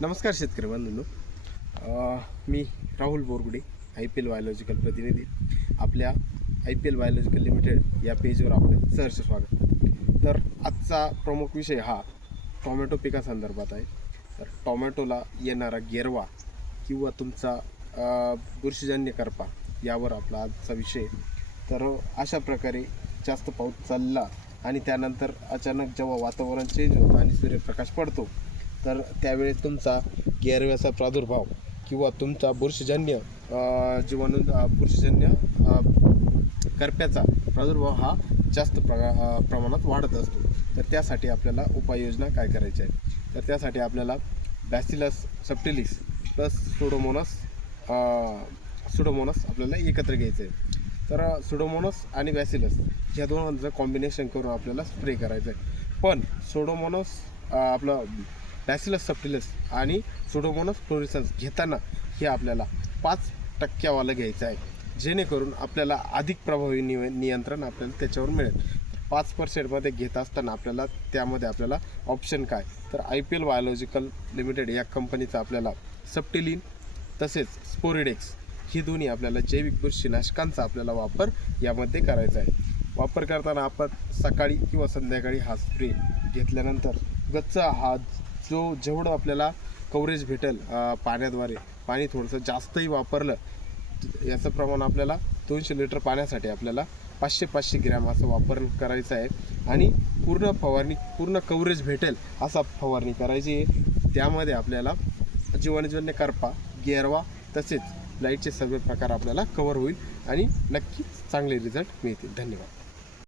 नमस्कार शेतकरी बंधूंनो, मी Rahul बोरगुडे, IPL biological प्रतिनिधी. आपल्या IPL बायोलॉजिकल लिमिटेड या पेजवर आपलं सहर्ष स्वागत. तर आजचा प्रमुख विषय हा टोमॅटो पिकासंदर्भात आहे. तर टोमॅटोला येणारा गेरवा किंवा तुमचा बुरशीजन्य करपा यावर आपला आजचा विषय. तर अशा प्रकारे जास्त पाऊस चालला आणि त्यानंतर अचानक जेव्हा वातावरण चेंज होतं आणि सूर्यप्रकाश पडतो, तर त्यावेळेस तुमचा गेरव्याचा प्रादुर्भाव किंवा तुमचा बुरशीजन्य करप्याचा प्रादुर्भाव हा जास्त प्रमाणात वाढत असतो. तर त्यासाठी आपल्याला उपाययोजना काय करायची आहे? तर त्यासाठी आपल्याला बॅसिलस सबटिलिस प्लस सुडोमोनस आपल्याला एकत्र घ्यायचं आहे. तर सुडोमोनस आणि बॅसिलस ह्या दोनांचं कॉम्बिनेशन करून आपल्याला स्प्रे करायचं आहे. पण सुडोमोनस आपलं बॅसिलस सबटिलिस आणि सुडोमोनस फ्लोरेसन्स घेताना हे आपल्याला 5% घ्यायचं आहे, जेणेकरून आपल्याला अधिक प्रभावी नियंत्रण आपल्याला त्याच्यावर मिळेल. 5% घेत असताना त्यामध्ये आपल्याला ऑप्शन काय, तर IPL बायोलॉजिकल लिमिटेड या कंपनीचा आपल्याला सबटिलिन तसेच स्पोरिडेक्स ही दोन्ही आपल्याला जैविक बुरशीनाशकांचा आपल्याला वापर यामध्ये करायचा आहे. वापर करताना आपण सकाळी किंवा संध्याकाळी हा स्प्रे घेतल्यानंतर गच्चा हा जेवढं आपल्याला कव्हरेज भेटेल पाण्याद्वारे, पाणी थोडंसं जास्तही वापरलं, याचं प्रमाण आपल्याला 200 लिटर पाण्यासाठी आपल्याला 500 ग्रॅम असं वापर करायचं आहे. आणि पूर्ण कव्हरेज भेटेल असा फवारणी करायची आहे. त्यामध्ये आपल्याला जीवाणूजन्य करपा, गेरवा तसेच लाईटचे सर्व प्रकार आपल्याला कव्हर होईल आणि नक्की चांगले रिझल्ट मिळतील. धन्यवाद.